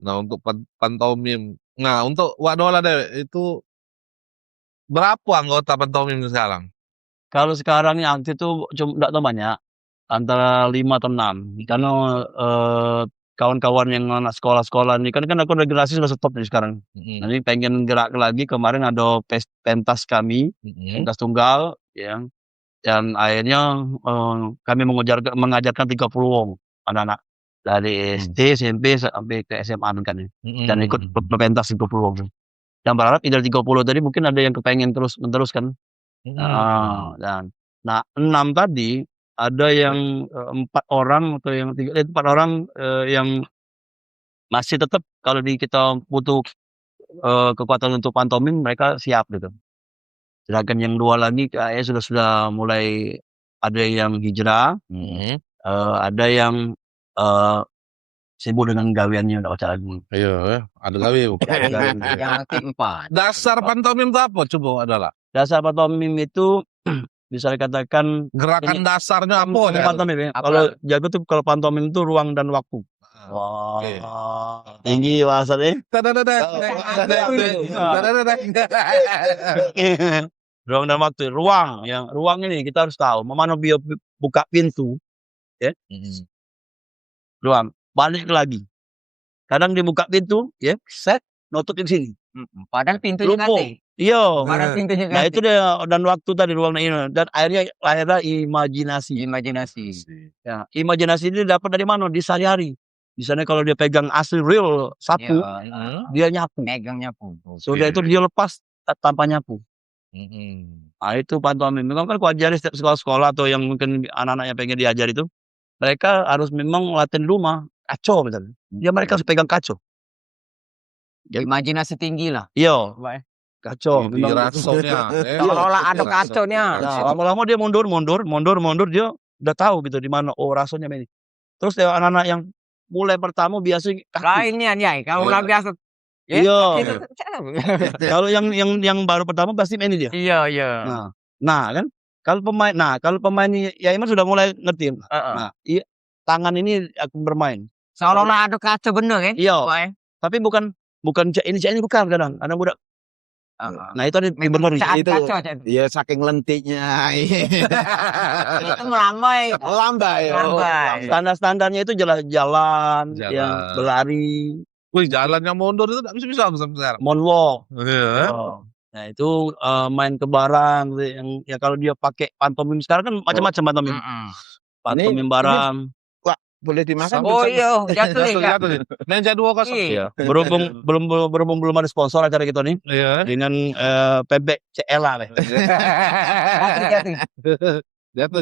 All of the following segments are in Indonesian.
Nah, untuk pantomim. Nah, untuk Wadola deh, itu berapa anggota pantomim sekarang? Kalau sekarang yang aktif tuh nggak tahu banyak, antara 5 atau 6. Karena kawan-kawan yang anak sekolah-sekolah ini kan aku regenerasi sudah stop nih sekarang. Nanti pengen gerak lagi, kemarin ada pentas kami, pentas tunggal, ya. Dan akhirnya kami mengajarkan 30 wong anak-anak dari SD, SMP sampai ke SMA kan ya. Dan ikut pentas 30 wong. Dan berharap dari 30 tadi mungkin ada yang kepengen terus meneruskan. Dan nah 6 tadi ada yang 4 orang atau yang 4 orang yang masih tetap kalau kita butuh kekuatan untuk pantomim mereka siap gitu. Sedangkan yang 2 lagi kayaknya sudah mulai ada yang hijrah, ada yang sibuk dengan gaweannya nggak baca lagi. Iya, ada gawe. Yang aktif 4. Dasar pantomim itu apa coba adalah? Dasar pantomim itu bisa dikatakan Gerakan dasarnya apa? pantomim ya. Kalau jago tuh kalau pantomim itu ruang dan waktu. Wah, tinggi bahasanya. Ruang dan waktu. Ruang ini kita harus tahu. Mana dia buka pintu, ya. Ruang, balik lagi. Kadang dia buka pintu, ya, set, nutup di sini. Padahal pintunya ganti. Iya. Padahal pintunya ganti. Nah itu dia dan waktu tadi ruang ini dan akhirnya lahirlah imajinasi. Ya, imajinasi ini dapat dari mana? Di sehari-hari. Misalnya kalau dia pegang asli real sapu, dia nyapu. Megang nyapu. Sudah itu dia lepas tanpa nyapu. Nah itu pantomim. Memang kan aku ajari setiap sekolah-sekolah atau yang mungkin anak-anak yang pengen diajar itu, mereka harus memang latihan di rumah. Kacau misalnya. Ya mereka harus pegang kacau. Imajinasi tinggi lah. Iya. Kacau. Seolah-olah ada kacaunya. Nah, lama-lama dia mundur, dia udah tahu gitu di mana rasanya ini. Terus ya anak-anak yang mulai pertama biasa lainnya ya, kalau udah biasa. Iya. Kalau yang baru pertama pasti ini dia. Iya. Nah kan kalau pemain ya Iman sudah mulai ngerti. Nah, tangan ini akan bermain. Seolah-olah ada kacau bener kan? Iya. Tapi bukan ini bukan kadang. Ada budak. Nah itu benar itu. Iya saking lentiknya. Itu melambai. Standar-standarnya itu jalan, yang berlari. Wih, jalan yang mundur itu nggak bisa sekarang. Moonwalk. Nah itu main ke barang yang ya kalau dia pakai pantomim sekarang kan macam-macam pantomim. Pantomim barang. Boleh dimakan? Oh iya, jatuh nih. Ninja 2.0. Iya. Berhubung belum ada sponsor acara kita nih. Iya. Dengan bebek CLA nih. Jatuh.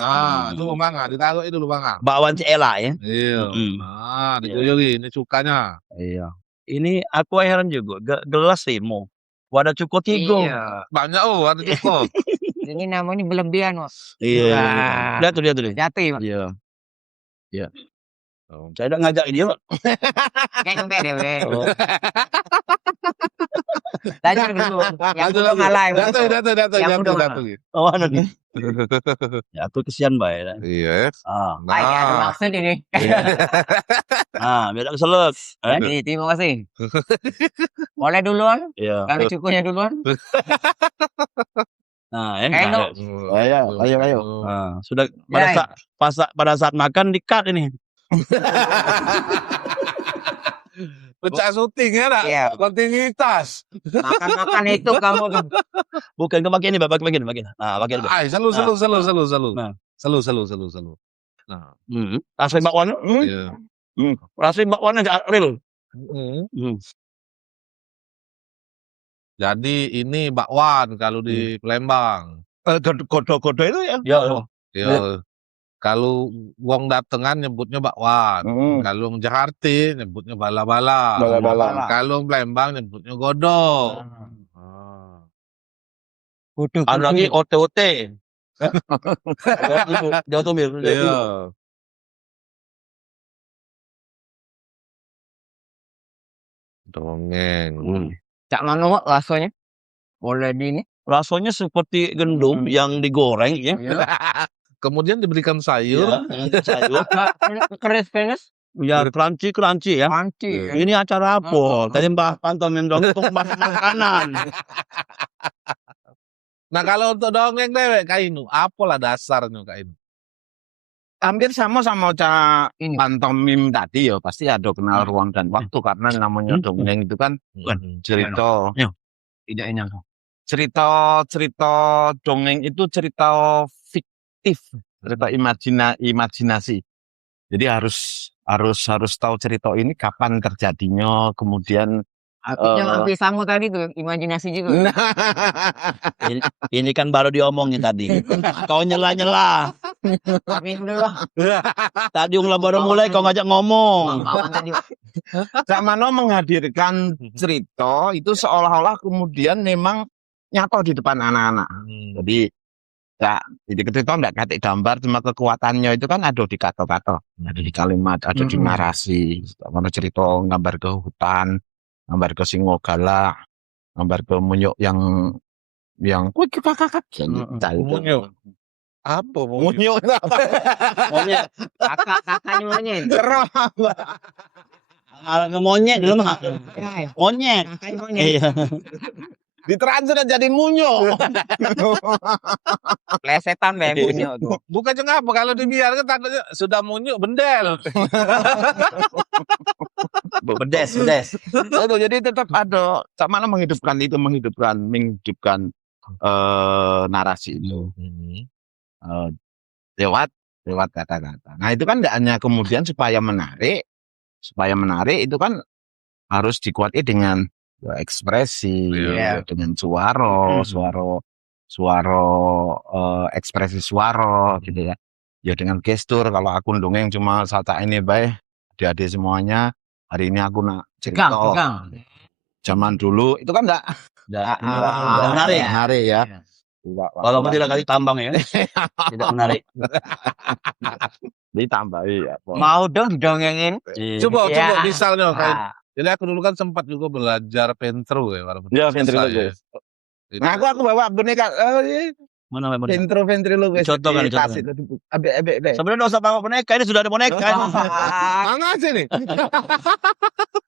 Nah, itu mangga, ditaruh itu dulu mangga. Bakwan CLA ya. Iya. Nah, dijoyogi, ini cukanya. Iya. Ini aku heran juga, gelas sih mau. Wadah cukup 3. Iya. Banyak wadah cukup. Ini namanya berlebihan, Mas. Iya. Lihat tuh. Jatuh, Mas. Iya. Saya udah ngajak dia, Pak. Kayak sampai deh. Lanjut dulu. Yang udah ngalah. Jatuh. Oh, mana nih? Ya, aku kesian, Mbak. Iya. Baik, ada maksud ini. Nah, biar aku selek. Jadi, terima kasih. Boleh duluan? Iya. Kalau cukunya duluan? Nah, Ayo. Nah, sudah pada saat makan di-cut ini. Pecah syuting ya, nak? Iya. Kontinuitas. Makan itu kamu. Bukan ke bagian ini, Pak, bagian. Nah, bagian ini. Selalu. Nah. Selalu. Nah. Asli bakwan. Iya. Asli bakwan enggak real. Jadi ini bakwan kalau di Palembang. Godo-godo itu ya? Iya. Kalau wong datengan nyebutnya bakwan. Kalau Jakarta nyebutnya bala-bala. Kalau Palembang nyebutnya godok. Ada lagi ote-ote. Jauh tuh Mir. Iya. Dongeng. Cak mana rasanya? Boleh di ini? Rasanya seperti gandum yang digoreng ya. Kemudian diberikan sayur. Sayur. Keris. Ya crunchy ya. Panci. Ini acara apa? Tadi Mbah pantomim dong untuk bahas makanan. Nah kalau untuk dongeng dewek Kak Inu, apalah dasarnya Kak Inu? Hampir sama Ini. pantomim tadi ya, pasti ada kenal ruang dan waktu karena namanya dongeng itu kan cerita. Tidak enak. Cerita dongeng itu cerita fiktif, cerita imajinasi. Jadi harus tahu cerita ini kapan terjadinya, kemudian Yang pisangmu tadi tuh imajinasi juga. Ini kan baru diomongin tadi. Kau nyela-nyela. Minum dulu. Tadi baru mulai kau ngajak ngomong. Cak Mano menghadirkan cerita itu seolah-olah kemudian memang nyata di depan anak-anak. Jadi ya, jadi cerita enggak katik gambar, cuma kekuatannya itu kan ada di kata-kata, ada di kalimat, ada di narasi. Mana cerita gambar ke hutan, gambar ke singo galak, gambar ke munyuk yang kuit kakak Munyuk. Apa munyuk Monyet. Kakaknya monyet. Monyet dulu mah. Monyet. Kakaknya monyet. Iya. ditranslate jadi munyuk. Plesetan deh punya tuh. Bukannya ngapa kalau dibiarkan tandanya sudah munyuk bendel. Bedes. Itu jadi tetap ada Cak Mano menghidupkan narasi itu lewat kata-kata. Nah itu kan tidak hanya kemudian supaya menarik itu kan harus dikuati dengan ekspresi, dengan suara ekspresi suara gitu ya. Ya dengan gestur. Kalau aku dongeng cuma saat ini baik adik-adik semuanya, hari ini aku nak cerita Pegang. zaman dulu itu kan enggak menarik ya. Walaupun tidak kali tambang ya. Tidak menarik. Ditambahi ya. Mau dong dongengin. Coba Ya. misalnya Kak Inu. Ah. Jadi aku dulu kan sempat juga belajar pentro ya walaupun Ya, susah ventriloquist. Itu Nah, aku bawa boneka Mana memang. ventriloquist. Contohkan. Abek. Sebenarnya nggak usah bawa boneka, ini sudah ada boneka. mana sih nih?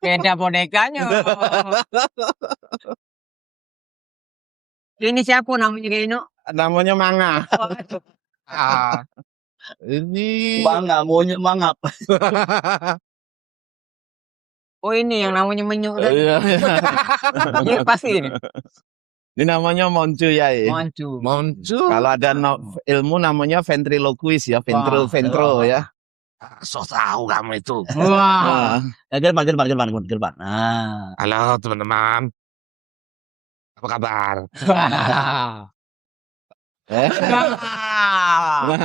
Beda bonekanya. Ini siapa namanya Gino? Namanya Manga. Ah, ini Mangap, monyet mangap. Oh ini yang namanya menyuk. Iya. Iya pasti ini. Ini namanya Moncu ya. Moncu. Kalau ada ilmu namanya ventriloquist ya, ventro ya. so tahu kamu itu. Wah. Gerbang. Nah. Halo teman-teman. Apa kabar?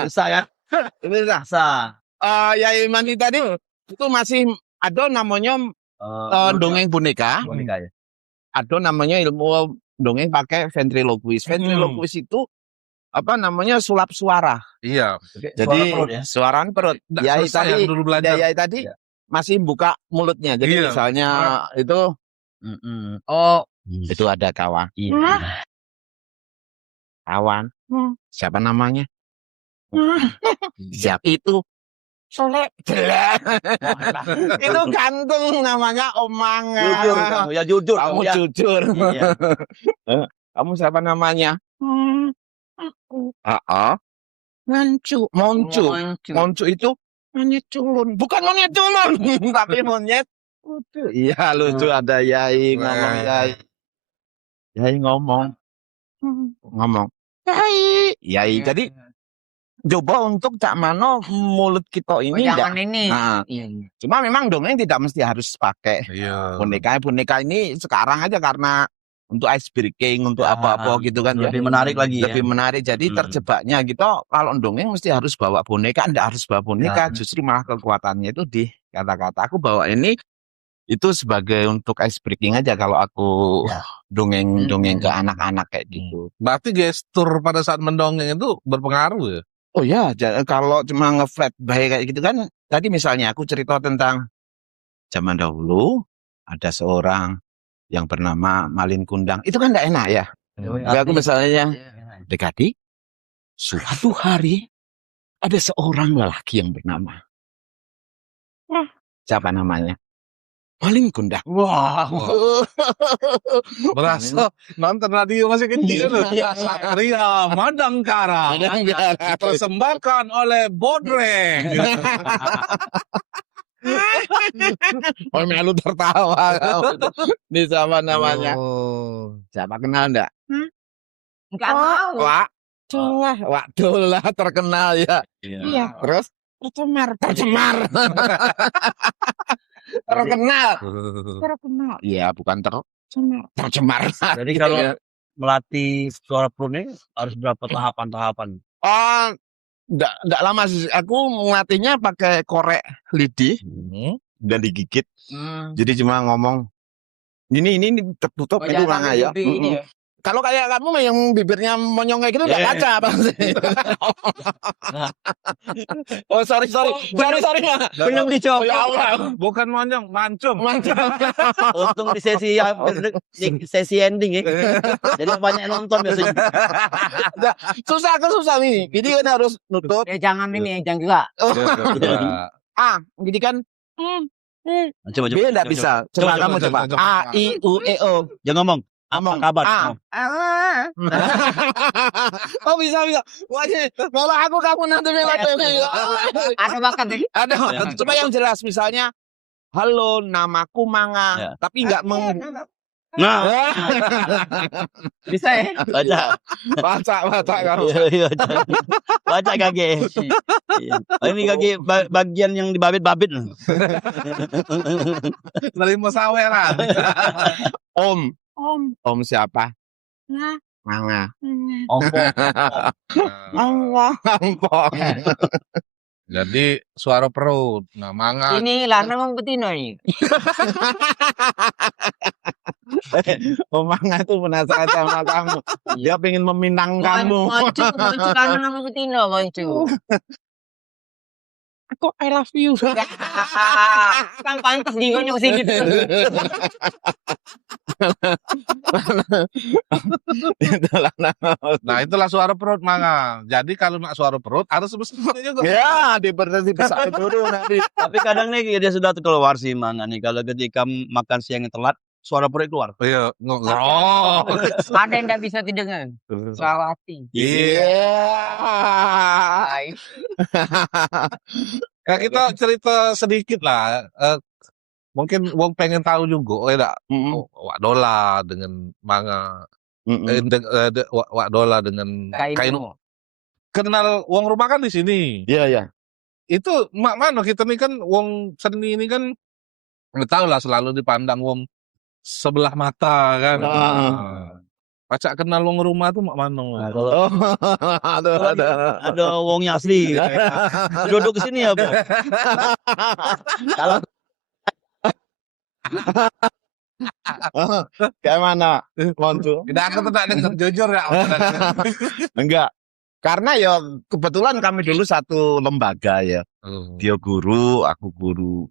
Bisa ya? Bisa. Ya Imani tadi itu masih ada namanya dongeng boneka. Boneka ya. Ada namanya ilmu dongeng pakai ventriloquist. Ventriloquist itu apa namanya sulap suara. Iya. Jadi perut ya? suara perut. Nggak Yai selesai tadi, yang dulu belajar. Yai tadi Iya. masih buka mulutnya. Jadi Iya. misalnya itu Oh. itu ada kawan. Iya. Kawan. Siapa namanya? Siapa itu? Solek. Itu gantung namanya Omang. Jujur kamu, ya jujur. Kamu ya. jujur. Iya. Kamu siapa namanya? Moncu itu monyet culun. Bukan monyet culun, tapi monyet kudu. Iya lucu ada Yai ngomong Yai ngomong. Yai. Jadi coba untuk Cak Mano mulut kita ini Jangan ini. Nah, cuma memang dongeng tidak mesti harus pakai Iya. boneka ini sekarang aja karena untuk ice breaking, untuk apa-apa gitu kan ya. Lebih menarik lagi ya. Lebih menarik. Jadi terjebaknya gitu kalau dongeng mesti harus bawa boneka, enggak harus bawa boneka. Justru malah kekuatannya itu di kata-kata. Aku bawa ini itu sebagai untuk ice breaking aja kalau aku dongeng ke anak-anak kayak gitu. Berarti gestur pada saat mendongeng itu berpengaruh ya? Oh ya, kalau cuma nge-flat baik kayak gitu kan. Tadi misalnya aku cerita tentang zaman dahulu ada seorang yang bernama Malin Kundang. Itu kan enggak enak ya. Aku misalnya dekati suatu hari ada seorang lelaki yang bernama siapa namanya? Maling Kundang. Wah. Berasa nonton radio masih kecil loh. Iya. Satria Madangkara. Dipersembahkan oleh Bodreng. Oh, melu tertawa kamu. Ini siapa namanya? Oh. Siapa kenal enggak? Enggak tahu. Wak Dola terkenal ya. Iya. Terus tercemar. Terkenal. Iya, bukan tercemar. Jadi kalau melatih suara perut ini harus berapa tahapan-tahapan? Oh, enggak lama sih. Aku melatihnya pakai korek lidi dan digigit. Jadi cuma ngomong ini tertutup Oh, itu jangan Manga sampai ya. bibir ini ya. Kalau kayak kamu yang bibirnya monyong kayak gitu enggak Iya. baca Bang. Oh, sorry. Belum dicoba. Ya Allah. Bukan monyong, mancung. Mantap. Untung di sesi ending ya. Jadi banyak nonton biasanya. Susah nih. Ini kan harus nutup. Ya jangan ini, jangan gerak. Jadi kan Coba. B enggak bisa. Coba kamu coba. A I U E O. Jangan ngomong. Ngomong. Kabar. A. Oh, bisa. Wajib. Kalau aku kamu nanti melodi. Ada bakat deh. Ada. Ya. Coba yang jelas misalnya halo, namaku Manga. Ya. Tapi enggak Nah, Bisa ya? baca kamu. iya. Baca kaki. Iya. Oh, ini kaki bagian yang dibabit-babit. Nerima saweran. Om siapa? Manga. Ompong. Ampong. Jadi suara perut. Nah, Manga. Ini lanang sama betina ini. Om Manga itu penasaran sama kamu. Dia pengen meminang kamu. Moncu lanang sama betina, moncu. Aku I love you. Kan pantas digonyok sih gitu. Itulah nama. Nah, itulah suara perut Manga. Jadi kalau nak suara perut harus sebesar juga. Ya, diberhenti besar dulu nanti. Tapi kadang nih dia sudah keluar sih Manga nih. Kalau ketika makan siang yang telat, suara perut keluar. Iya, ngorok. Ada yang tidak bisa didengar. Salawati. Iya. Ya, kita cerita sedikit lah. Mungkin wong pengen tahu juga, enggak? Wak Dola dengan Manga. Wak Dola dengan Kainu. Kenal wong rumah kan di sini. Iya. Itu mak mana kita nih kan wong seni ini kan nggak tahu lah selalu dipandang wong sebelah mata kan. Pacak kenal wong rumah tuh mak mana? Nah, kalau Ada. ada wongnya asli, duduk ke sini ya, Bu. Kalau Kayak mana? Moncu? Tidak aku tidak dengar jujur ya. Enggak. Karena ya kebetulan kami dulu satu lembaga ya. Dia guru, aku guru.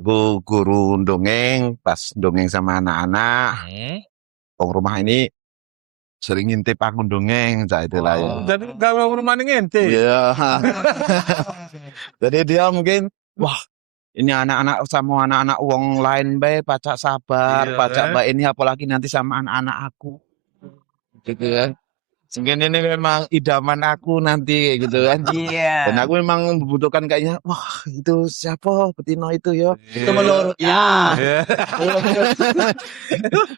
Aku guru dongeng, pas dongeng sama anak-anak. Wong rumah ini sering ngintip aku dongeng, itulah ya. Jadi kalau rumah ini ngente. Iya. Jadi dia mungkin, wah ini anak-anak sama anak-anak wong lain bae pacak sabar, Iya, pacak bae ini apalagi nanti sama anak-anak aku. Gitu kan. Mungkin ini memang idaman aku nanti gitu kan. Iya. Dan aku memang membutuhkan kayaknya, wah itu siapa Betino itu ya. itu menurut ya,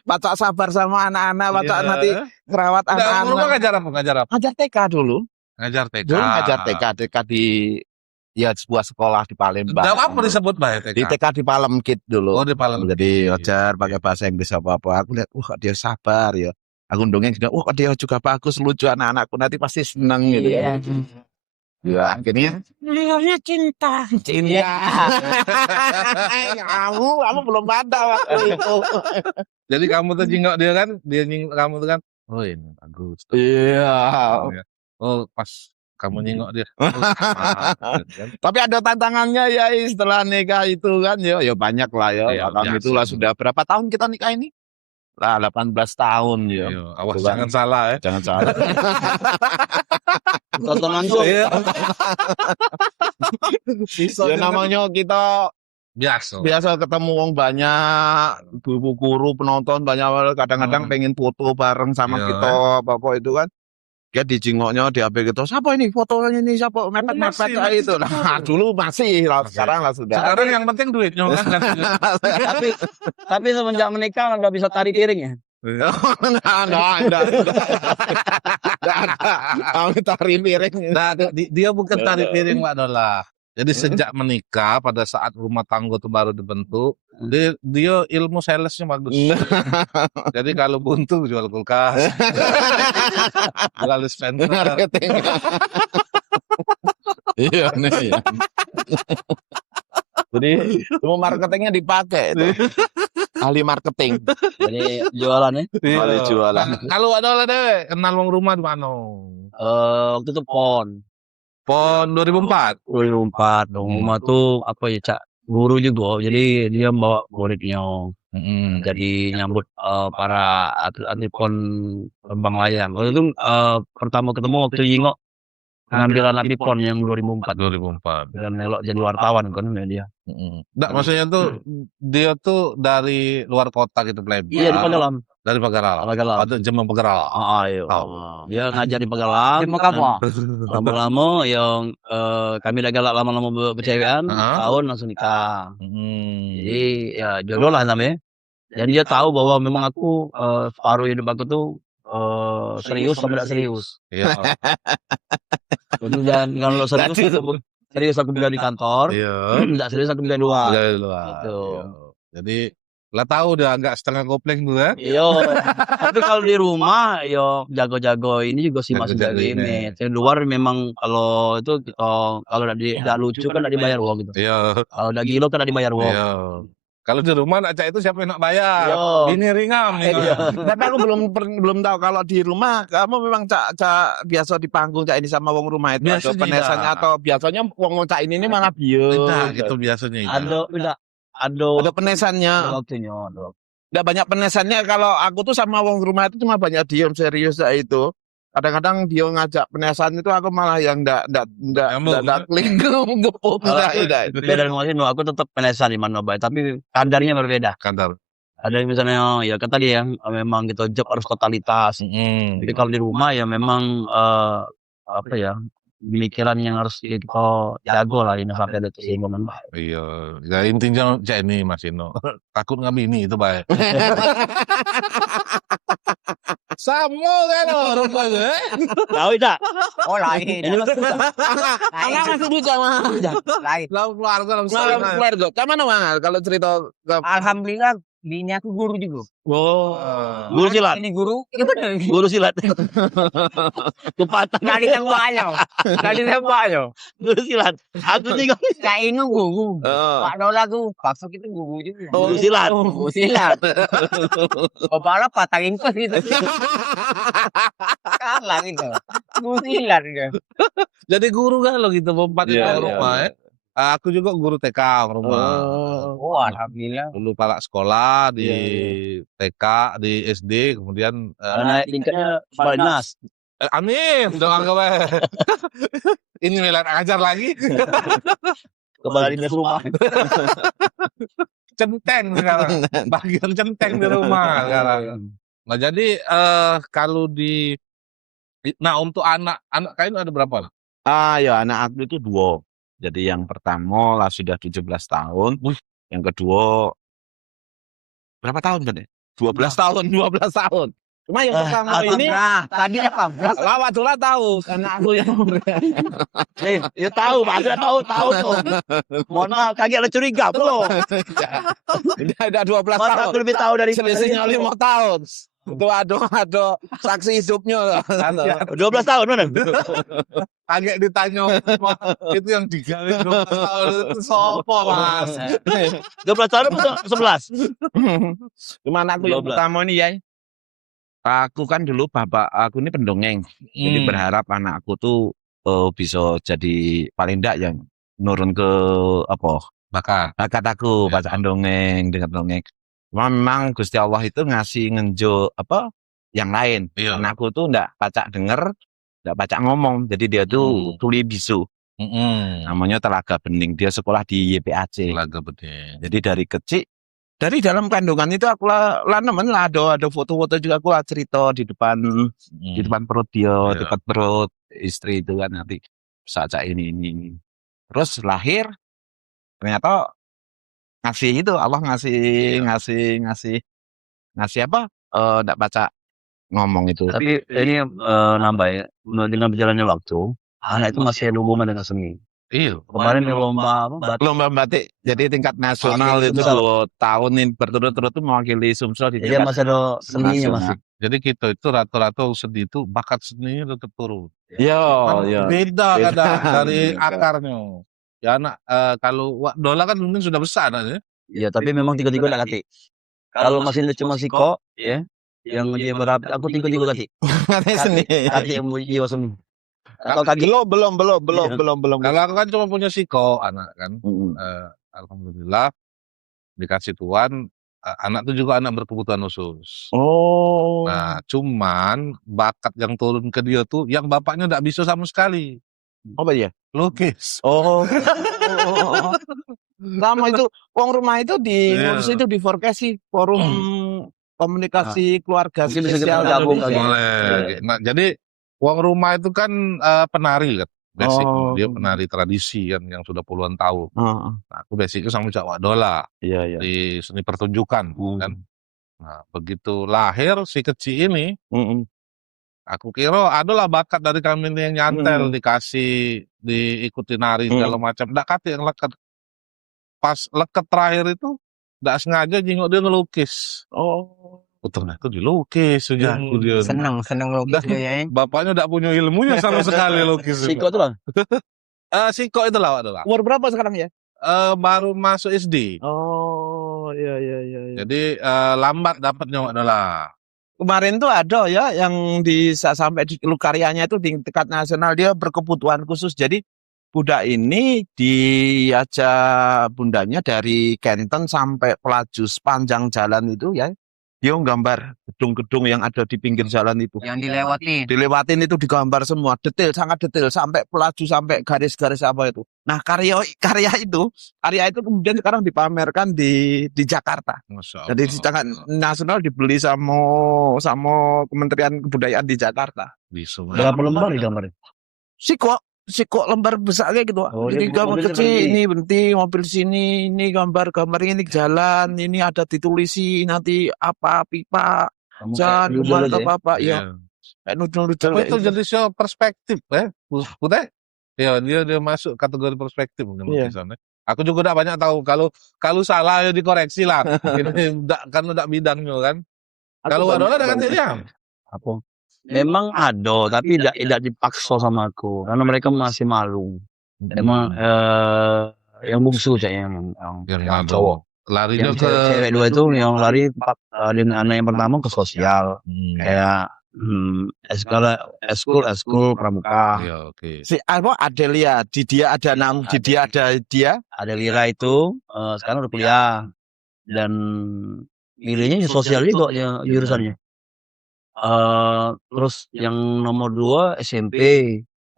Pacak sabar sama anak-anak, pacak Iya. nanti ngerawat Nah, rumah anak-anak. ngajar apa? Ngajar TK dulu. Ngajar TK. Dulu ngajar TK di ya sebuah sekolah di Palembang. Tidak apa disebut baik TK. Di TK di Palemkit dulu. Oh, di Palembang. Jadi ngajar pakai bahasa Inggris apa-apa. Aku lihat, wah dia sabar ya. Aku dongeng juga, wah dia juga bagus, lucu anak-anakku nanti pasti seneng gitu ya. Ya akhirnya akhirnya cinta. Kamu belum ada waktu itu. Jadi kamu tuh jingok dia kan, dia nyingok kamu tuh kan. Oh ini bagus. Iya. Oh pas kamu nyingok dia. Oh, sama. Tapi ada tantangannya ya setelah nikah itu kan ya banyak lah ya. Iya, Kami biasa. itulah sudah berapa tahun kita nikah ini? Lah 18 tahun ya. Iya, awas Bukan. jangan salah ya. Jangan salah. tonton langsung. Iya. Ya namanya kita biasa ketemu wong banyak, ibu guru, penonton banyak, kadang-kadang pengen foto bareng sama Iya, kita, apa-apa itu kan. Dia dijingoknya di HP kita, siapa ini fotonya ini, siapa mepet-mepet kayak masih itu. Nah, dulu masih, lah, sekarang lah sudah. Sekarang yang penting duitnya kan. Tapi semenjak menikah nggak bisa tarik piring ya. Enggak ada. Kami tarik piring. Nah, dia bukan tarik piring Pak Dola. Jadi sejak menikah pada saat rumah tangga itu baru dibentuk, dia ilmu salesnya bagus. Jadi kalau buntu jual kulkas, jual dispenser. Marketing. Iya nih. Ya. Jadi semua marketingnya dipakai itu. Ahli marketing. Jadi jualannya. Ahli jualan. Kalau ada lah deh, kenal wong rumah di mana? Waktu itu PON. PON 2004. 2004 dong. Rumah tuh apa ya, Cak? Guru juga. Jadi dia bawa muridnya. Jadi nyambut para atlet PON Lembang Layang. Waktu itu pertama ketemu waktu Yingok pengambilan api PON yang 2004. Dan nelok jadi wartawan kan dia. Nggak, maksudnya tuh dia tuh dari luar kota gitu plebon. Iya di Pagelam. Dari Pagaral. Waktu Jemang Pagaral. Iya. Dia ngajar di Pagelam. Di Makassar. Lama-lama yang kami udah galak lama-lama bercewekan, tahun langsung nikah. Jadi ya jodoh lah namanya. Dan dia tahu bahwa memang aku separuh hidup aku tuh serius sama tidak serius. Iya. Dan kalau serius aku bilang di kantor, Iya. tidak serius aku bilang di luar. Gitu. Iya. Jadi lah tahu udah agak setengah kopleng tuh kan. Iya. Tapi kalau di rumah yo jago-jago ini juga sih masih jago ini. Di luar memang kalau itu kalau tidak lucu kan tidak dibayar uang gitu. Iya. Kalau udah gila kan tidak dibayar uang. Iya. Kalau di rumah nak cak itu siapa yang nak bayar? Iya. Ini ringam. Tapi aku belum tahu kalau di rumah kamu memang cak biasa di panggung cak ini sama wong rumah itu Biasanya atau penesannya atau biasanya wong cak ini malah bieu. Tidak, itu biasanya itu. Ada penesannya. Waktunya. Nggak banyak penesannya. Kalau aku tuh sama wong rumah itu cuma banyak diem serius itu. Kadang-kadang dia ngajak penesan itu aku malah yang nggak klik ngepung. Beda dengan Wasino, aku tetap penesan di mana baik, tapi kadarnya berbeda. Kadar. Ada yang misalnya ya kata dia yang memang gitu job harus totalitas. Jadi kalau di rumah ya memang apa ya pemikiran yang harus kita jago lah ini sampai ada tersinggungan. Iya, ya intinya cak ini Mas Ino. Takut nggak bini itu baik. Sama kan orang gue. Tahu tidak? Oh lain. Ini mas Lain. Masih bisa mah. Lain. Lalu keluarga lalu Keluarga. Kamu mana kalau cerita Alhamdulillah bini aku guru juga. guru silat. Ini guru. Iya benar. Guru silat. Kepatah. Dari tembaknya. Dari tembaknya. Guru silat. Aku juga Kak ini guru. Pak Dola tuh paksa kita guru juga. guru silat. Guru silat. Kepala patahin kos gitu. Kalah gitu. Guru silat gitu. Jadi guru kan lo gitu empat di rumah ya. Aku juga guru TK rumah. Oh, alhamdulillah. Dulu palak sekolah di TK, di SD, kemudian Naik tingkatnya kepala dinas. amin, doang gue. Ini melat ajar lagi. Kepala dinas rumah. Centeng sekarang. Bagian centeng di rumah sekarang. Nah, jadi kalau nah untuk anak kalian ada berapa? ya anak aku itu 2. Jadi yang pertama lah sudah 17 tahun. Yang kedua berapa tahun kan? 12 tahun, 12 tahun. Cuma yang pertama ini Tadi apa? lawat dulu tahu anak aku yang Ya tahu, Pak. Tahu tuh. Mohon maaf, kaki ada curiga, bro. ada 12 Masa tahun. aku lebih tahu dari Selisihnya 5 tahun. Itu ada saksi hidupnya. 12 tahun mana? Agak ditanya itu yang digali 12 tahun itu sopo Mas? 12 tahun atau 11? Cuma anakku yang pertama ini ya. Aku kan dulu bapak aku ini pendongeng. Jadi berharap anakku tuh bisa jadi paling enggak yang nurun ke bakat aku bacaan dongeng, dengar dongeng. Cuma memang Gusti Allah itu ngasih ngenjo yang lain. Anakku tuh enggak pacak denger, enggak pacak ngomong. Jadi dia tuh tuli bisu. Namanya Telaga Bening. Dia sekolah di YPAC. Telaga Bening. Jadi dari kecil, dari dalam kandungan itu aku lah nemen lah ada foto-foto juga aku lah cerita di depan perut dia, Iya. dekat perut istri itu kan nanti saja ini. Terus lahir ternyata ngasih itu Allah ngasih apa? Enggak baca ngomong itu. Tapi ini nambah ya, dengan berjalannya waktu, anak itu masih ada hubungan dengan seni. Iya. Kemarin yang lomba apa? Batik. Lomba batik jadi tingkat nasional Mewakili itu Sumsel. 2 tahun ini berturut-turut itu mewakili Sumsel di Jadi dia tingkat masih ada seninya nasional. masih. Jadi kita itu rata-rata seni itu bakat seninya tetap turun. Iya, Cuman iya. beda kadang dari Beda. akarnya. Ya anak kalau Wak Dola kan mungkin sudah besar anaknya. Iya, tapi memang tiga-tiga enggak kati. Kalau masih cuma Siko, ya, yang dia berapa? Aku tiga-tiga kati. Katanya seni. Kati yang jiwa seni. Atau kaki. Belum. Kalau aku kan cuma punya Siko anak kan. Alhamdulillah dikasih Tuhan anak itu juga anak berkebutuhan khusus. Oh. Nah, cuman bakat yang turun ke dia tuh yang bapaknya enggak bisa sama sekali. Apa ya? Lukis. Oh. Sama itu uang rumah itu ngurus Iya. itu di Forkesi, forum komunikasi keluarga Mungkin bisa spesial kita gabung Indonesia. kali. Boleh. Nah, jadi uang rumah itu kan penari kan. Basic dia penari tradisi kan yang sudah puluhan tahun. Heeh. Nah, aku basicnya sama Cak Wak Dola Iya. di seni pertunjukan kan. Nah, begitu lahir si kecil ini, aku kira adalah bakat dari kami ini yang nyantel, dikasih, diikuti nari segala macam. Nggak kati yang leket. Pas leket terakhir itu, nggak sengaja jenguk dia ngelukis. Oh. Ternyata dilukis sudah dia. Seneng lukis dia ya. Bapaknya nggak punya ilmunya sama sekali lukis. Siko itu Bang. Siko itu lah Wak Dola. Umur berapa sekarang ya? Baru masuk SD. Oh, iya. Jadi lambat dapatnya Wak Dola. Kemarin tuh ada ya yang sampai di karyanya itu di tingkat nasional dia berkebutuhan khusus. Jadi budak ini diajak bundanya dari Kenten sampai Pelaju sepanjang jalan itu ya. Dia nggambar gedung-gedung yang ada di pinggir jalan itu. Yang Dilewatin itu digambar semua, detail, sangat detail sampai Pelaju sampai garis-garis apa itu. Nah, karya itu kemudian sekarang dipamerkan di Jakarta. Masya Jadi di tingkat nasional dibeli sama Kementerian Kebudayaan di Jakarta. Bisa. Berapa lembar digambarin? Siko lembar besar kayak gitu. Oh, Jadi dia gambar mobil kecil seperti ini berhenti, mobil sini, ini gambar ini jalan, ini ada ditulisi nanti apa pipa, jangan kemana apa ya. Kayak nudul-nudul Tapi kayak itu gitu. jadi show perspektif ya, Putih. Ya dia masuk kategori perspektif mungkin Iya. lukisannya. Aku juga udah banyak tahu kalau salah ya dikoreksi lah. Ini kan udah bidangnya kan. Kalau Wak Dola dengan dia. Apa? Memang ada, tapi tidak dipaksa sama aku karena mereka masih malu. Emang yang bungsu kayaknya yang cowok. Larinya Yang ke cewek dua itu yang lari dengan anak yang pertama ke sosial. Kayak eskul pramuka. Iya, oke. Si Adelia, di dia ada dia. Adelira itu sekarang udah kuliah dan pilihnya sosial juga ya jurusannya. Terus yang nomor 2 SMP,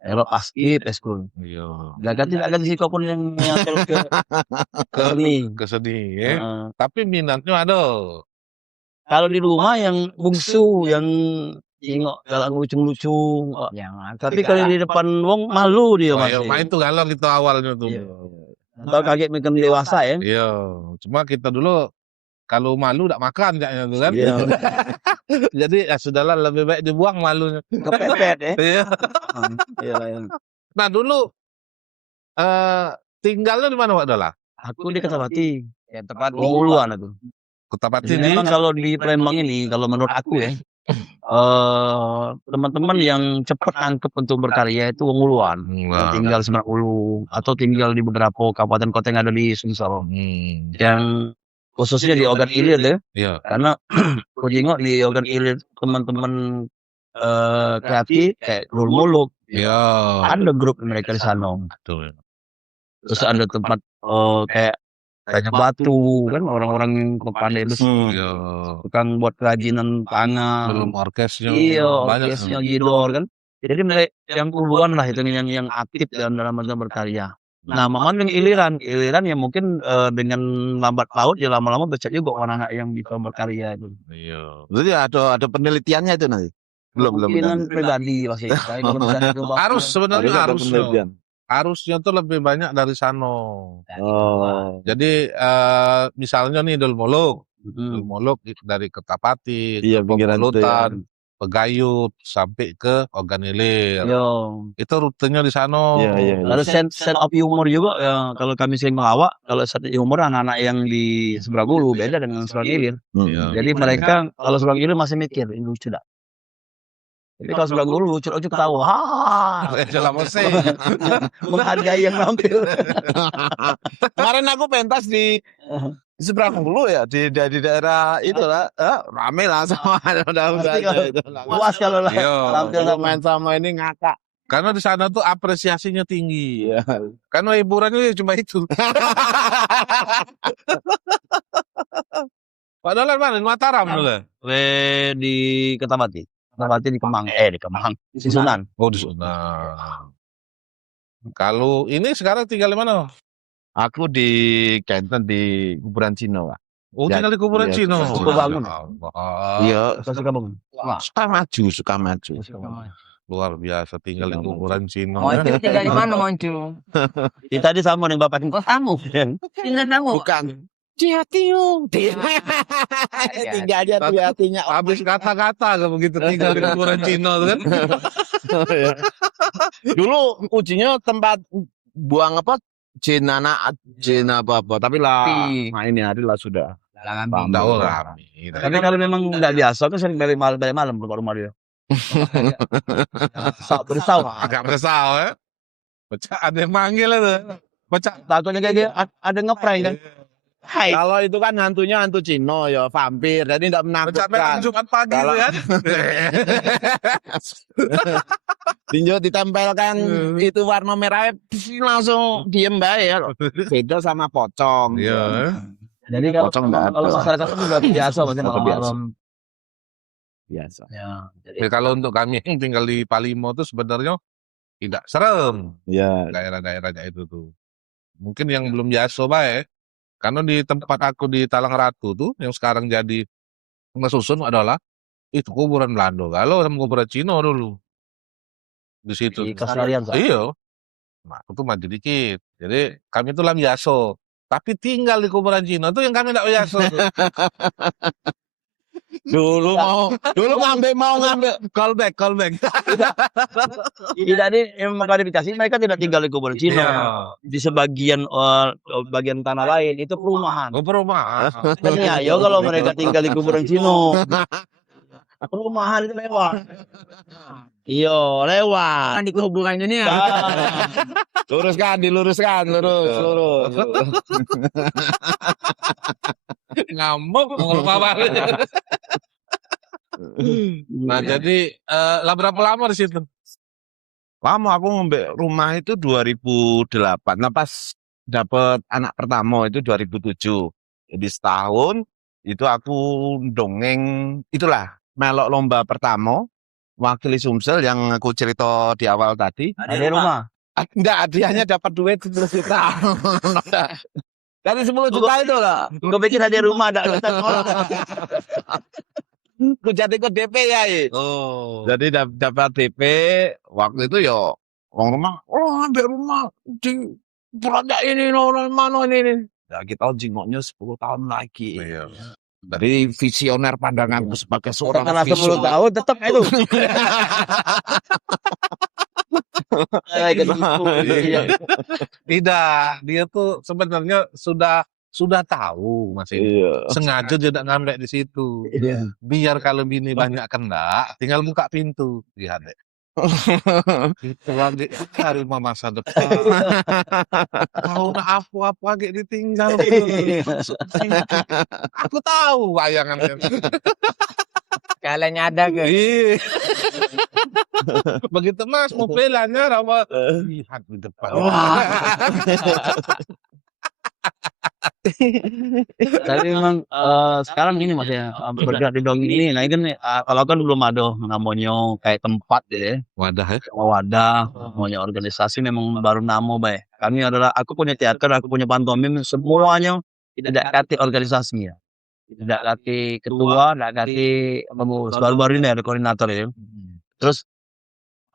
Askip, eskul. Iya. Gak ganti Siko pun yang nyantol ke seni. Ke seni ya. Tapi minatnya ada. Kalau di rumah yang bungsu yang tengok galak lucu-lucu. Tapi kalau di depan wong malu dia masih. Main itu galau kita awalnya tuh. Atau kaget makan dewasa ya. Iya. Cuma kita dulu kalau malu tidak makan kayaknya tuh kan. Iya. Jadi ya sudahlah lebih baik dibuang malunya. Kepepet ya. Iya. Iya. Nah dulu tinggalnya di mana Wak Dola? Aku di Kertapati. Ya tepat di Uluan itu. Kertapati Jadi memang kalau di Palembang ini kalau menurut aku ya teman-teman yang cepat nangkep untuk berkarya itu wong Uluan. Yang tinggal Semarang Ulu atau tinggal di beberapa kabupaten kota yang ada di Sumsel. Yang khususnya di Ogan Ilir ya. Iya. Karena aku tengok di Ogan Ilir teman-teman kreatif kayak Lul Muluk. Iya. Ada grup mereka di sana. Betul. Terus ada tempat kayak banyak batu kan orang-orang yang pandai terus tukang buat kerajinan tangan. Belum orkesnya. Iya, banyak. orkesnya gidor kan. Jadi yang puluhan lah itu yang aktif dalam berkarya. Nah, Maman yang iliran yang mungkin dengan lambat laut ya lama-lama becek juga anak-anak yang bisa berkarya itu. Iya. Berarti ada penelitiannya itu nanti? Belum. Kemungkinan pribadi pasti. Kalau misalnya coba Harus sebenarnya Harus ada harusnya. penelitian. Harusnya tuh lebih banyak dari sana. Oh. Jadi misalnya nih Dolmoluk dari Kertapati, Iya, pinggiran itu ya. Polutan, Pegayut sampai ke Oganilir. Yo. Itu rutenya di sana. Iya. Ada set of humor juga ya. Kalau kami sering melawak, kalau set humor anak-anak yang di Seberangulu beda dengan Seberang Iya. Jadi mereka kalau Seberang masih mikir ini lucu dah. Tapi kalau Seberang lucu ketawa. Selama sih. Menghargai yang nampil. Kemarin aku pentas di Seberangulu ya di daerah itu lah, rame lah sama Pasti puas kalau lah Iya. tampil sama main sama ini ngakak. Karena di sana tuh apresiasinya tinggi. Iya. Karena hiburannya cuma itu. Padahal mana? Di Mataram dulu. di Kertapati. Kertapati di Kemang. Di Kemang. Di Sunan. Oh di sana. Kalau ini sekarang tinggal di mana? Aku di Kenten di kuburan Cina, Pak. Oh Ya, tinggal di kuburan iya, Cina. Suka bangun. Iya, Suka bangun. suka maju. Luar biasa tinggal di kuburan Cina. Oh, itu tinggal di mana, Moncu? Tadi sama nih Bapak. Oh, kamu. Tinggal kamu. Bukan. Di hatimu. Tinggal aja di hatinya. Habis kata-kata gak begitu tinggal di kuburan Cina tuh kan. Dulu ujinya tempat buang apa? Jin apa. Tapi lah, nah ini hari lah sudah. Nggak rame. Tapi kalau memang nggak biasa kan sering balik malam keluar rumah dia. Bersau. Agak resah ya. Pecah ada yang manggil itu. Pecah. Takutnya kayak ada ngeprank kan. Hai. Kalau itu kan hantunya hantu Cina ya, vampir. Jadi tidak Pecah menakutkan. Jumat pagi Kalau- tuh kan. Tinjau ditempelkan itu warna merah langsung diem ya. Beda sama pocong. Iya. Jadi kalau Pocong nggak ada. kalau masyarakat itu udah biasa berarti Udah biasa. malam-malam. Biasa. Ya, jadi Ya, kalau untuk kami yang tinggal di Palimo tuh sebenarnya tidak serem Ya. daerah-daerahnya itu tuh. Mungkin yang belum biasa baik. Karena di tempat aku di Talang Ratu tuh yang sekarang jadi ngesusun adalah itu kuburan Belanda. Kalau sama kuburan Cina dulu. Di situ. di Kasarian Sa. Iya. Nah, aku tuh maju dikit. Jadi kami tuh lam biasa. Tapi tinggal di kuburan Cina tuh yang kami tidak biasa. Dulu mau ngambil callback. Tidak yang mengklarifikasi mereka tidak tinggal di kuburan Cina. Iya. Di sebagian bagian tanah lain itu perumahan. Oh, perumahan. Makanya ya kalau mereka tinggal di kuburan Cina. Perumahan itu lewat. Iya, lewat. Kan di kuburan ini ya. Diluruskan, lurus. Ngamuk ngomong apa. Nah, jadi lah berapa lama di situ? Lama aku ngambil rumah itu 2008. Nah pas dapet anak pertama itu 2007. Jadi setahun itu aku dongeng itulah melok lomba pertama wakili Sumsel yang aku cerita di awal tadi. Ada rumah. Enggak, hadiahnya dapat duit 10 juta. Dari 10 juta itu lah. Gue pikir ada rumah ada orang. Aku jadi ikut DP ya. Oh. Jadi dapat DP waktu itu ya orang rumah, ambil rumah di produk ini mana ini. Ya kita jingoknya 10 tahun lagi. Iya. Dari visioner pandanganku sebagai seorang Karena 10 visioner. tahun tetap itu. Kayak gitu. Iya. Tidak, dia tuh sebenarnya sudah tahu Mas ini. Iya. Sengaja dia tidak ngambil di situ. Iya. Biar kalau bini banyak kendak, tinggal buka pintu. Lihat deh. Itu lagi cari rumah masa depan. Tahu nak apa lagi ditinggal. Aku tahu bayangannya. Kalian ada ke? Ih. Begitu Mas mau pelanya rawa lihat di depan. Tapi memang, sekarang ini Mas ya, bergerak di dongeng ini, nah ini kan, kalau kan belum ada namanya kayak tempat gitu ya, Wadah ya. wadah, namanya organisasi memang baru namo bae. Kami adalah aku punya teater, aku punya pantomim, semuanya tidak kate organisasi ya. Tidak kate ketua, tidak kate pengurus. Baru-baru ini ada koordinator ya. Terus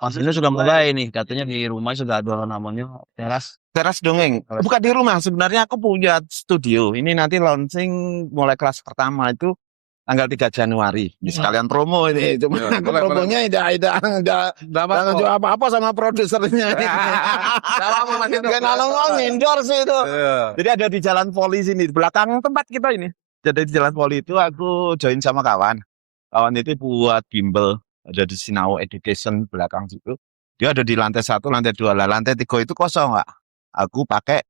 Mas ini sudah mulai nih, katanya di rumah sudah ada namanya teras. Teras dongeng. Bukan di rumah, sebenarnya aku punya studio. Ini nanti launching mulai kelas pertama itu tanggal 3 Januari. Ini sekalian promo ini. Cuma Ya, aku boleh, promonya tidak jangan jual apa-apa sama produsernya. Kan ngomong endorse itu. Iya. Jadi ada di Jalan Poli sini, di belakang tempat kita ini. Jadi di Jalan Poli itu aku join sama kawan. Kawan itu buat bimbel. Ada di Sinau Education belakang situ. Dia ada di lantai 1, lantai 2. Lah, lantai 3 itu kosong, Pak. Aku pakai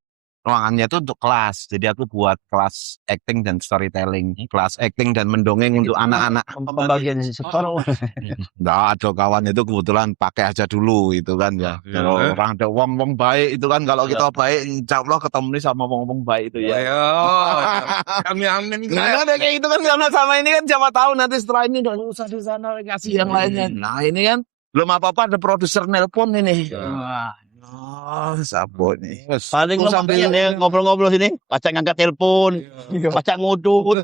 ruangannya itu untuk kelas. Jadi aku buat kelas acting dan storytelling. Kelas acting dan mendongeng untuk anak-anak. Pembagian setor. Nggak ada kawan itu kebetulan pakai aja dulu itu kan ya. Iya, Kalau eh. orang ada wong baik itu kan kalau kita baik insya Allah ketemu nih sama wong baik itu ya. Ayo. Amin. Nah, ada kayak itu kan karena sama ini kan siapa tahu nanti setelah ini udah usah di sana kasih yang lainnya. Nah ini kan belum apa-apa ada produser nelpon ini. Wah, oh, sabo nih. Paling lo Sambil- sambil ngobrol-ngobrol sini, pacak ngangkat telepon, pacak ngudut,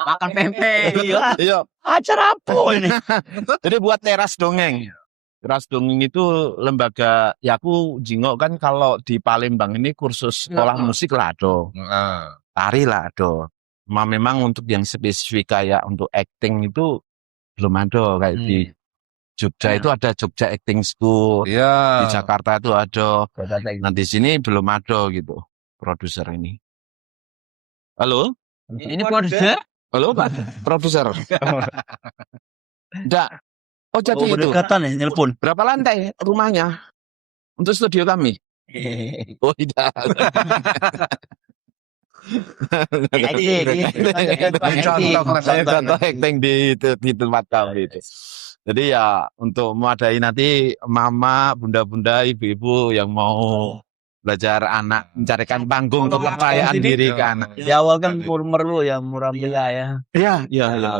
Makan pempek. Iya. acara apa ini? Jadi buat teras dongeng. Teras dongeng itu lembaga ya aku jingok kan kalau di Palembang ini kursus sekolah musik lah ada. Nah, Tari lah ada. Memang untuk yang spesifik kayak untuk acting itu belum ada kayak di Jogja itu ada Jogja Acting School. iya. Di Jakarta itu ada. Nah di sini belum ada gitu produser ini. Halo? Ini produser. Halo Pak, produser. Enggak. Oh jadi Oh, itu. berdekatan nih nelpon. Berapa lantai rumahnya untuk studio kami? Oh tidak. Contoh acting di tempat kami itu. Jadi ya untuk memadai nanti mama, bunda-bunda, ibu-ibu yang mau belajar anak mencarikan panggung untuk kepercayaan diri ke anak. Di awal kan perlu ya murah meriah ya. Iya, iya, iya.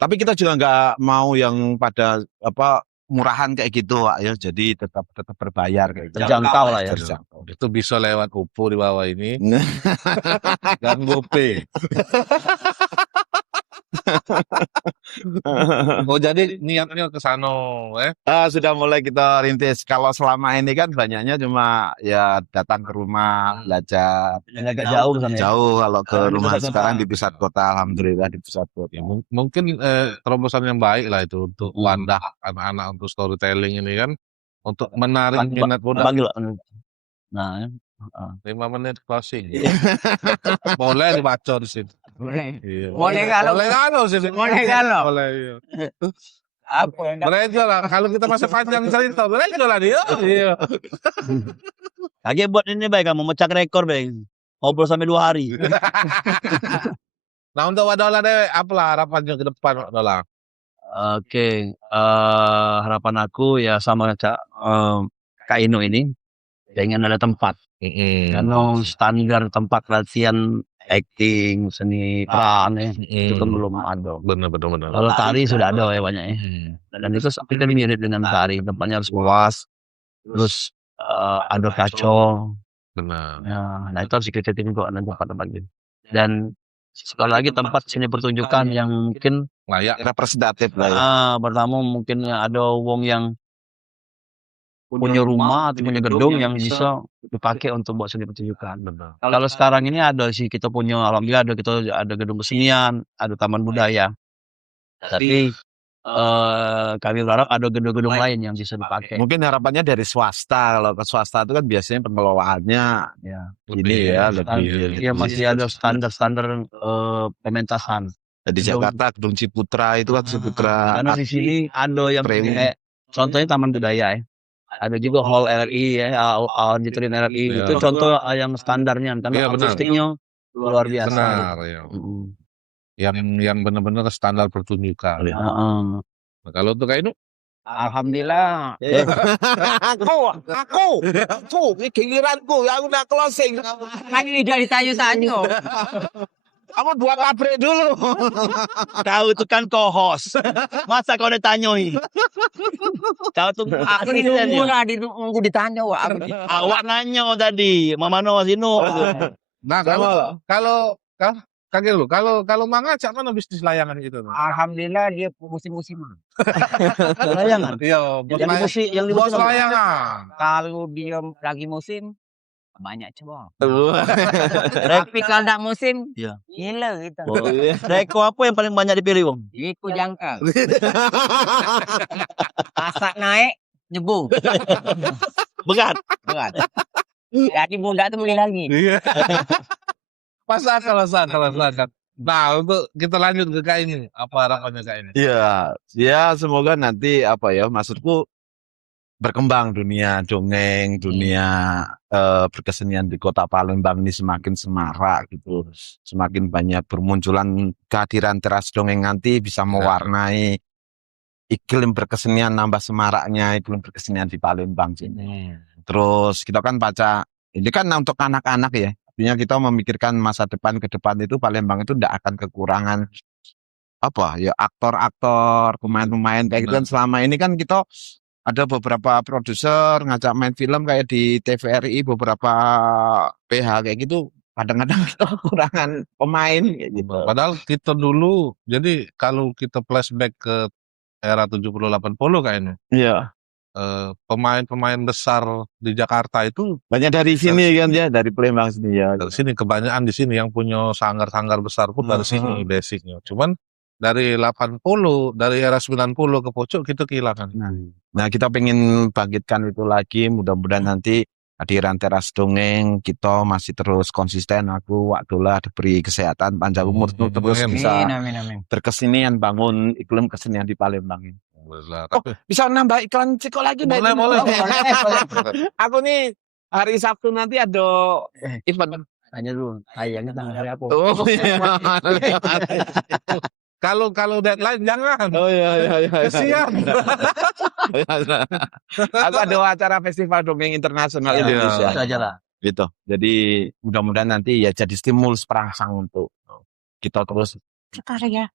Tapi kita juga nggak mau yang pada apa murahan kayak gitu, Pak ya. Jadi tetap berbayar kayak gitu. Terjangkau lah ya. Terjangkau. Itu bisa lewat UPO di bawah ini dan GoPay. Oh jadi niatnya ke sana, Sudah mulai kita rintis. Kalau selama ini kan banyaknya cuma ya datang ke rumah belajar. Yang agak jauh sana ya. Jauh kalau ke Di rumah pusat kota. sekarang di pusat kota, alhamdulillah di pusat kota. Ya, mungkin terobosan yang baik lah itu untuk wadah anak-anak untuk storytelling ini kan untuk menarik minat muda. Panggil. Nah, 5 menit closing. Boleh dibaca di sini. Boleh. Iya. Boleh kalau. Boleh kalau sini. Boleh kalau. Boleh. Iya. Apa yang Boleh aja lah. Kalau kita masih panjang cerita, boleh aja lah dia. Iya. Lagi buat ini baik kamu mecak rekor baik. Ngobrol sampai 2 hari. Nah untuk Wadola deh, apalah harapannya ke depan Wadola? Oke, harapan aku ya sama Kak Ino ini pengen ada tempat. Karena standar tempat latihan acting, seni peran ya, itu kan belum ada. Benar. Kalau tari sudah ada ya banyak ya. Dan itu kita mirip dengan tari, tempatnya harus luas, terus ada kacau. Benar. Ya, nah itu harus dikritik kok nanti tempat-tempat gitu. Dan sekali lagi tempat seni pertunjukan yang mungkin Layak. Representatif lah ya. pertama mungkin ada wong yang punya rumah atau punya gedung yang bisa dipakai untuk buat seni pertunjukan. Benar. Kalau sekarang ini ada sih kita punya alhamdulillah ada gedung kesenian, ada taman budaya. Tapi kami berharap ada gedung-gedung lain yang bisa dipakai. Mungkin harapannya dari swasta. Kalau ke swasta itu kan biasanya pengelolaannya Ya, ini ya lebih. iya masih ada standar-standar pementasan. Di Jakarta Gedung Ciputra itu kan Ciputra. Karena di sini ada yang Premium. kayak contohnya taman budaya ya. Ada juga hall RRI ya, auditorium RRI Iya. itu contoh yang standarnya Iya, karena benar. akustiknya luar biasa. Benar ya. Yang benar-benar standar pertunjukan. Heeh. Nah, kalau untuk kayak itu Alhamdulillah. Aku, ini giliranku, aku udah closing. Kan tidak ditanya-tanya. Kamu buat pabrik dulu. Kau itu kan co-host. Masa kau ditanyoi? Kau tuh Aku asli nunggu ya. lah, nunggu ditanya wah. Awak nanya tadi, Mama no Sino. Nah, kaget lu. Kalau Manga cak mana bisnis layangan itu? Alhamdulillah dia musim-musiman. Layangan. Iya, bos Yang di bos musim apa? layangan. Kalau dia lagi musim banyak coba. Tapi kalau enggak musim, Iya. gila gitu. Reko apa yang paling banyak dipilih, Bang? Iku jangka. Asak naik, nyebu. Begat. Berat. Jadi bunda tuh beli lagi. Iya. Masuk akal. Nah, untuk kita lanjut ke Kak ini, apa harapannya Kak ini? Iya, ya semoga nanti maksudku berkembang dunia dongeng, dunia berkesenian di Kota Palembang ini semakin semarak gitu. Semakin banyak bermunculan kehadiran teras dongeng nanti bisa mewarnai iklim berkesenian, nambah semaraknya iklim berkesenian di Palembang sini. Terus kita kan baca, ini kan untuk anak-anak ya. Artinya kita memikirkan masa depan ke depan itu Palembang itu tidak akan kekurangan aktor-aktor, pemain-pemain kayak gitu kan. Selama ini kan kita ada beberapa produser ngajak main film kayak di TVRI, beberapa PH kayak gitu. Kadang-kadang kita kekurangan pemain kayak gitu. Padahal kita dulu, jadi kalau kita flashback ke era 70-80 kayaknya. Iya. Pemain-pemain besar di Jakarta itu Banyak dari sini kan ya, dari Palembang sini ya. dari sini, kebanyakan di sini yang punya sanggar-sanggar besar pun dari sini basicnya. Cuman dari 80, dari era 90 ke pojok kita kehilangan. Nah, kita pengen bangkitkan itu lagi. Mudah-mudahan nanti hadiran teras dongeng kita masih terus konsisten. Aku waktulah diberi kesehatan, panjang umur terus bisa Amin. berkesenian, bangun iklim kesenian di Palembang ini. Alhamdulillah. Oh, bisa nambah iklan Ciko lagi? Boleh. Aku nih hari Sabtu nanti ada event. Tanya dulu, ayahnya tanggal hari apa? Oh iya. Kalau deadline jangan. Oh iya. Kesian. Aku ada acara Festival Dongeng Internasional Iya. Indonesia. Itu aja lah. Gitu. Jadi mudah-mudahan nanti ya jadi stimulus perangsang untuk kita terus berkarya.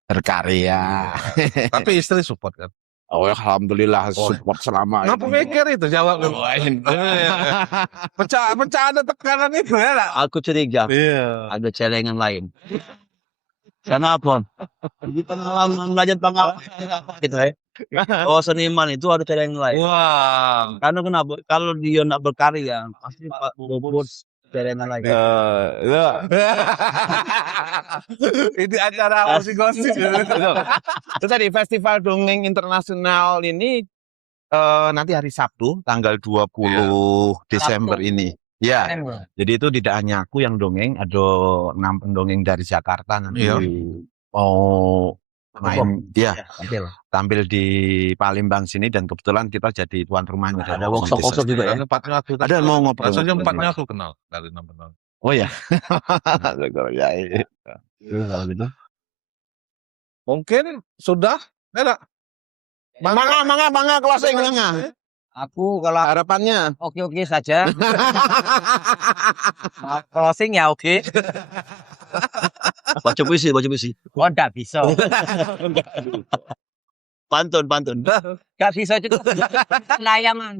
Tapi istri support kan. Oh, alhamdulillah support selama Ngapa mikir itu jawab lu? Pecah ada tekanan itu ya lah. Aku curiga Iya. ada celengan lain. Karena apa? Di pengalaman belajar pengalaman gitu ya. Oh, seniman itu ada celengan lain. Wah. Karena kenapa? Kalau dia nak berkarya, pasti Pak Bobot celengan lain. Ini acara gosip-gosip. Terus tadi Festival Dongeng Internasional ini nanti hari Sabtu tanggal 20 Desember ini. Ya, jadi itu tidak hanya aku yang dongeng, ada 6 pendongeng dari Jakarta nanti mau main, tampil di Palembang sini dan kebetulan kita jadi tuan rumahnya. Ada workshop juga ya. Empatnya aku. Ada mau ngobrol. Rasanya empatnya aku kenal dari 6 penonton. Oh ya. Kalau gitu. Mungkin sudah. Enggak. Mangga closing mangga. Aku kalau Harapannya. oke saja. Closing ya oke. Baca puisi. Oh, enggak bisa. Pantun. Enggak bisa juga. Layangan.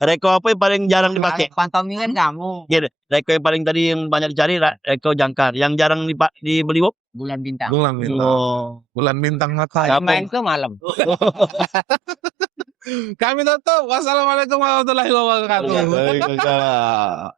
Reko apa yang paling jarang dipakai? Pantomimen kamu. Gini, reko yang paling tadi yang banyak dicari reko jangkar. Yang jarang dibeli, Bob? Bulan bintang. Bulan bintang mata. Main ke malam. Kami tutup. Wassalamualaikum warahmatullahi wabarakatuh. Waalaikumsalam.